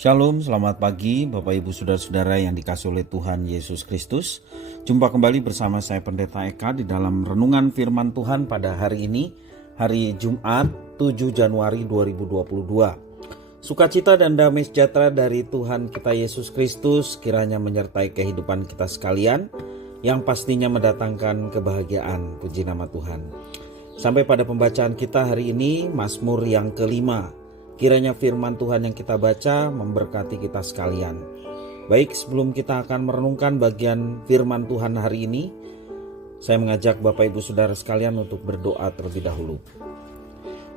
Shalom, selamat pagi Bapak Ibu Saudara-saudara yang dikasihi oleh Tuhan Yesus Kristus. Jumpa kembali bersama saya Pendeta Eka di dalam renungan firman Tuhan pada hari ini, hari Jumat 7 Januari 2022. Sukacita dan damai sejahtera dari Tuhan kita Yesus Kristus kiranya menyertai kehidupan kita sekalian, yang pastinya mendatangkan kebahagiaan. Puji nama Tuhan. Sampai pada pembacaan kita hari ini, Mazmur yang kelima. Kiranya firman Tuhan yang kita baca memberkati kita sekalian. Baik, sebelum kita akan merenungkan bagian firman Tuhan hari ini, saya mengajak Bapak Ibu Saudara sekalian untuk berdoa terlebih dahulu.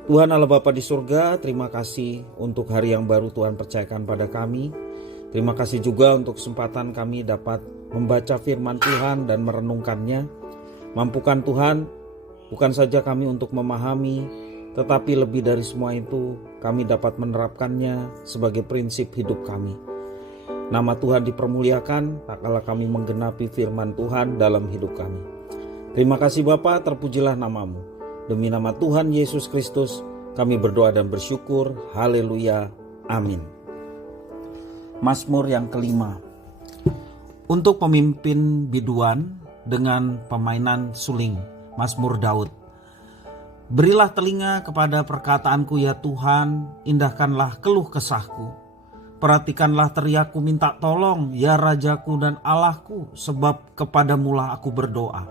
Tuhan Allah Bapa di surga, terima kasih untuk hari yang baru Tuhan percayakan pada kami. Terima kasih juga untuk kesempatan kami dapat membaca firman Tuhan dan merenungkannya. Mampukan Tuhan, bukan saja kami untuk memahami, tetapi lebih dari semua itu, kami dapat menerapkannya sebagai prinsip hidup kami. Nama Tuhan dipermuliakan tak kala kami menggenapi firman Tuhan dalam hidup kami. Terima kasih Bapa, terpujilah namamu. Demi nama Tuhan Yesus Kristus, kami berdoa dan bersyukur. Haleluya. Amin. Mazmur yang kelima. Untuk pemimpin biduan dengan pemainan suling, Mazmur Daud. Berilah telinga kepada perkataanku ya Tuhan, indahkanlah keluh kesahku. Perhatikanlah teriakku minta tolong ya Rajaku dan Allahku, sebab kepadamulah aku berdoa.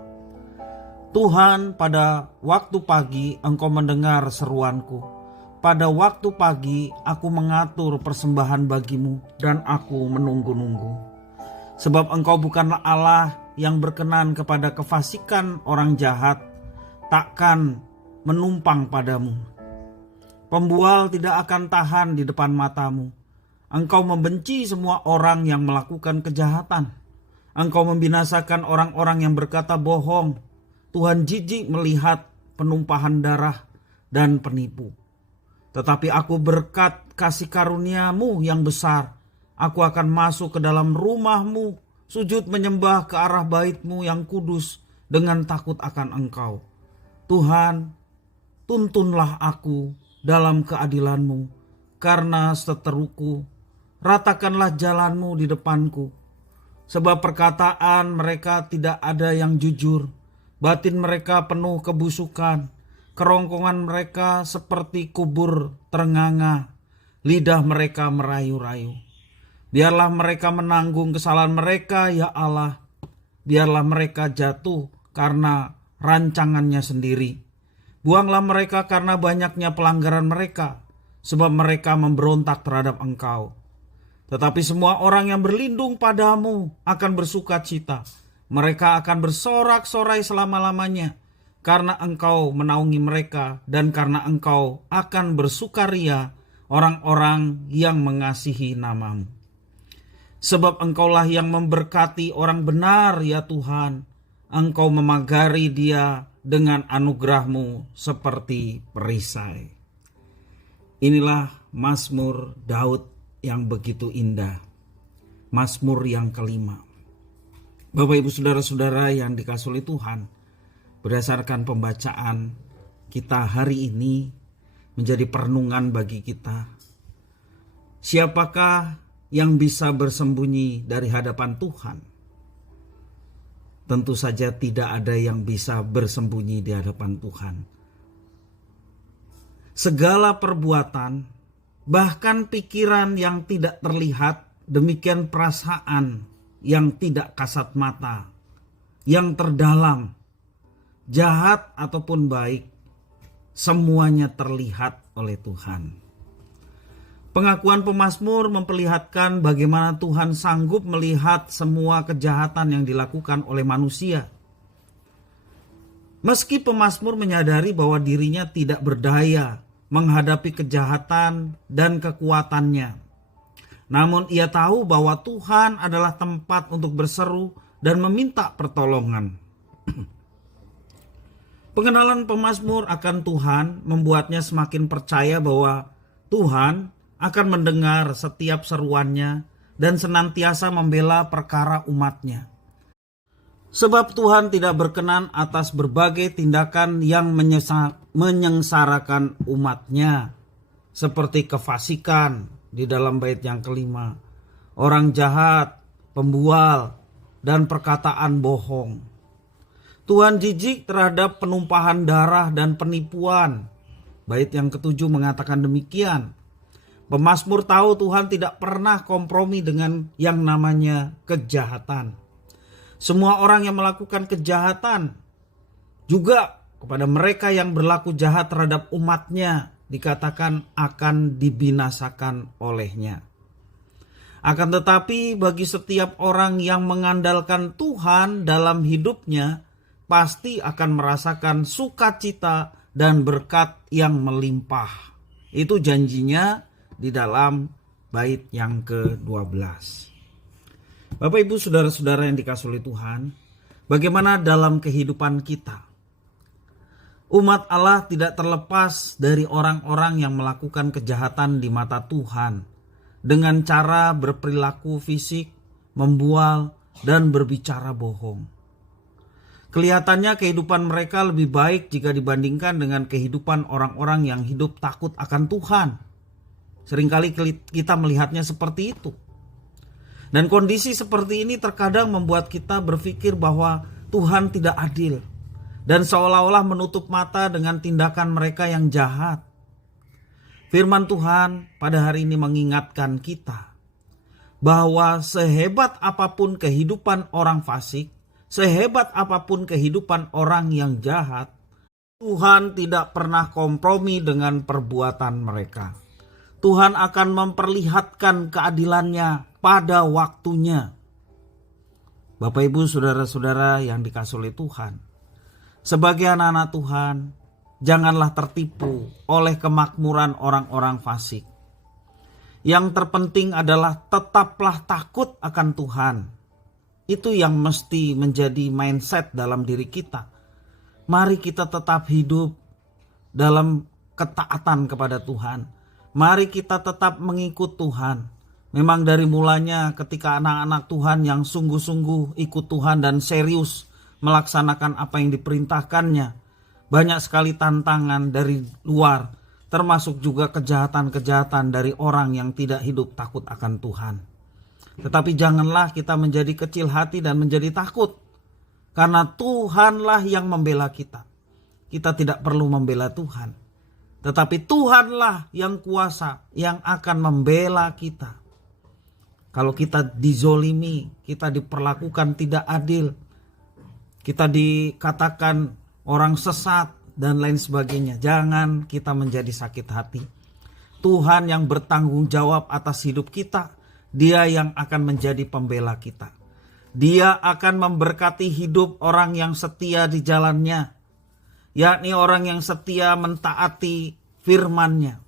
Tuhan, pada waktu pagi Engkau mendengar seruanku. Pada waktu pagi aku mengatur persembahan bagimu dan aku menunggu-nunggu. Sebab Engkau bukanlah Allah yang berkenan kepada kefasikan orang jahat, takkan menumpang padamu. Pembual tidak akan tahan di depan matamu. Engkau membenci semua orang yang melakukan kejahatan. Engkau membinasakan orang-orang yang berkata bohong. Tuhan jijik melihat penumpahan darah dan penipu. Tetapi aku berkat kasih karuniamu yang besar, aku akan masuk ke dalam rumahmu, sujud menyembah ke arah baitmu yang kudus dengan takut akan Engkau. Tuhan, tuntunlah aku dalam keadilanmu, karena seteruku, ratakanlah jalanmu di depanku. Sebab perkataan mereka tidak ada yang jujur, batin mereka penuh kebusukan, kerongkongan mereka seperti kubur terenganga, lidah mereka merayu-rayu. Biarlah mereka menanggung kesalahan mereka ya Allah, biarlah mereka jatuh karena rancangannya sendiri. Buanglah mereka karena banyaknya pelanggaran mereka, sebab mereka memberontak terhadap Engkau. Tetapi semua orang yang berlindung padamu akan bersuka cita. Mereka akan bersorak-sorai selama-lamanya, karena Engkau menaungi mereka dan karena Engkau akan bersukaria orang-orang yang mengasihi namamu. Sebab Engkaulah yang memberkati orang benar ya Tuhan. Engkau memagari dia dengan anugerahmu seperti perisai. Inilah Mazmur Daud yang begitu indah. Mazmur yang kelima. Bapak Ibu Saudara-saudara yang dikasihi oleh Tuhan, berdasarkan pembacaan kita hari ini menjadi perenungan bagi kita. Siapakah yang bisa bersembunyi dari hadapan Tuhan? Tentu saja tidak ada yang bisa bersembunyi di hadapan Tuhan. Segala perbuatan, bahkan pikiran yang tidak terlihat, demikian perasaan yang tidak kasat mata, yang terdalam, jahat ataupun baik, semuanya terlihat oleh Tuhan. Pengakuan pemazmur memperlihatkan bagaimana Tuhan sanggup melihat semua kejahatan yang dilakukan oleh manusia. Meski pemazmur menyadari bahwa dirinya tidak berdaya menghadapi kejahatan dan kekuatannya, namun ia tahu bahwa Tuhan adalah tempat untuk berseru dan meminta pertolongan. Pengenalan pemazmur akan Tuhan membuatnya semakin percaya bahwa Tuhan akan mendengar setiap seruannya dan senantiasa membela perkara umatnya. Sebab Tuhan tidak berkenan atas berbagai tindakan yang menyengsarakan umatnya, seperti kefasikan, di dalam bait yang kelima. Orang jahat, pembual, dan perkataan bohong. Tuhan jijik terhadap penumpahan darah dan penipuan. Bait yang ketujuh mengatakan demikian. Pemazmur tahu Tuhan tidak pernah kompromi dengan yang namanya kejahatan. Semua orang yang melakukan kejahatan, juga kepada mereka yang berlaku jahat terhadap umatnya, dikatakan akan dibinasakan olehnya. Akan tetapi bagi setiap orang yang mengandalkan Tuhan dalam hidupnya, pasti akan merasakan sukacita dan berkat yang melimpah. Itu janjinya di dalam bait yang ke-12. Bapak Ibu saudara-saudara yang dikasihi oleh Tuhan, bagaimana dalam kehidupan kita? Umat Allah tidak terlepas dari orang-orang yang melakukan kejahatan di mata Tuhan dengan cara berperilaku fisik, membual, dan berbicara bohong. Kelihatannya kehidupan mereka lebih baik jika dibandingkan dengan kehidupan orang-orang yang hidup takut akan Tuhan. Seringkali kita melihatnya seperti itu. Dan kondisi seperti ini terkadang membuat kita berpikir bahwa Tuhan tidak adil dan seolah-olah menutup mata dengan tindakan mereka yang jahat. Firman Tuhan pada hari ini mengingatkan kita bahwa sehebat apapun kehidupan orang fasik, sehebat apapun kehidupan orang yang jahat, Tuhan tidak pernah kompromi dengan perbuatan mereka. Tuhan akan memperlihatkan keadilannya pada waktunya. Bapak Ibu saudara-saudara yang dikasihi oleh Tuhan, sebagai anak-anak Tuhan, janganlah tertipu oleh kemakmuran orang-orang fasik. Yang terpenting adalah tetaplah takut akan Tuhan. Itu yang mesti menjadi mindset dalam diri kita. Mari kita tetap hidup dalam ketaatan kepada Tuhan. Mari kita tetap mengikut Tuhan. Memang dari mulanya ketika anak-anak Tuhan yang sungguh-sungguh ikut Tuhan dan serius melaksanakan apa yang diperintahkannya, banyak sekali tantangan dari luar, termasuk juga kejahatan-kejahatan dari orang yang tidak hidup takut akan Tuhan. Tetapi janganlah kita menjadi kecil hati dan menjadi takut, karena Tuhanlah yang membela kita. Kita tidak perlu membela Tuhan, tetapi Tuhanlah yang kuasa yang akan membela kita. Kalau kita dizolimi, kita diperlakukan tidak adil, kita dikatakan orang sesat dan lain sebagainya, jangan kita menjadi sakit hati. Tuhan yang bertanggung jawab atas hidup kita, Dia yang akan menjadi pembela kita. Dia akan memberkati hidup orang yang setia di jalannya, yakni orang yang setia mentaati firman-Nya.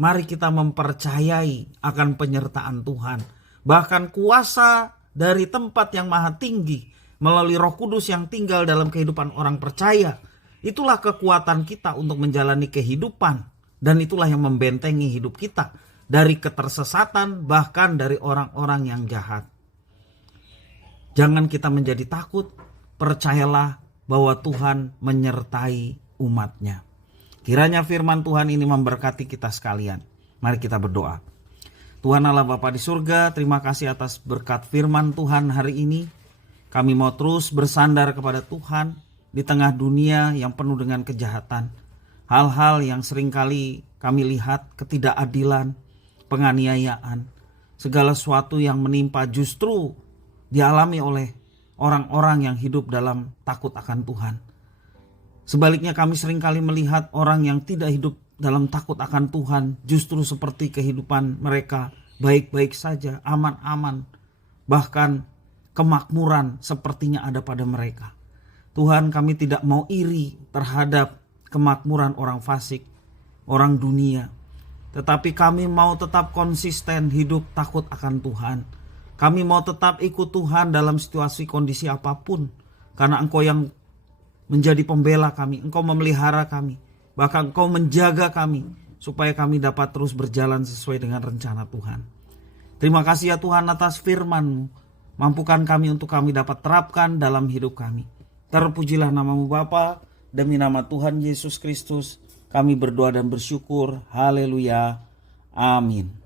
Mari kita mempercayai akan penyertaan Tuhan, bahkan kuasa dari tempat yang maha tinggi melalui Roh Kudus yang tinggal dalam kehidupan orang percaya. Itulah kekuatan kita untuk menjalani kehidupan, dan itulah yang membentengi hidup kita dari ketersesatan, bahkan dari orang-orang yang jahat. Jangan kita menjadi takut, percayalah bahwa Tuhan menyertai umat-Nya. Kiranya firman Tuhan ini memberkati kita sekalian. Mari kita berdoa. Tuhan Allah Bapa di surga, terima kasih atas berkat firman Tuhan hari ini. Kami mau terus bersandar kepada Tuhan di tengah dunia yang penuh dengan kejahatan. Hal-hal yang seringkali kami lihat, ketidakadilan, penganiayaan, segala sesuatu yang menimpa justru dialami oleh orang-orang yang hidup dalam takut akan Tuhan. Sebaliknya kami seringkali melihat orang yang tidak hidup dalam takut akan Tuhan justru seperti kehidupan mereka baik-baik saja, aman-aman, bahkan kemakmuran sepertinya ada pada mereka. Tuhan, kami tidak mau iri terhadap kemakmuran orang fasik, orang dunia, tetapi kami mau tetap konsisten hidup takut akan Tuhan. Kami mau tetap ikut Tuhan dalam situasi kondisi apapun, karena Engkau yang menjadi pembela kami, Engkau memelihara kami, bahkan Engkau menjaga kami supaya kami dapat terus berjalan sesuai dengan rencana Tuhan. Terima kasih ya Tuhan atas firman-Mu. Mampukan kami untuk kami dapat terapkan dalam hidup kami. Terpujilah nama-Mu Bapa, demi nama Tuhan Yesus Kristus kami berdoa dan bersyukur. Haleluya. Amin.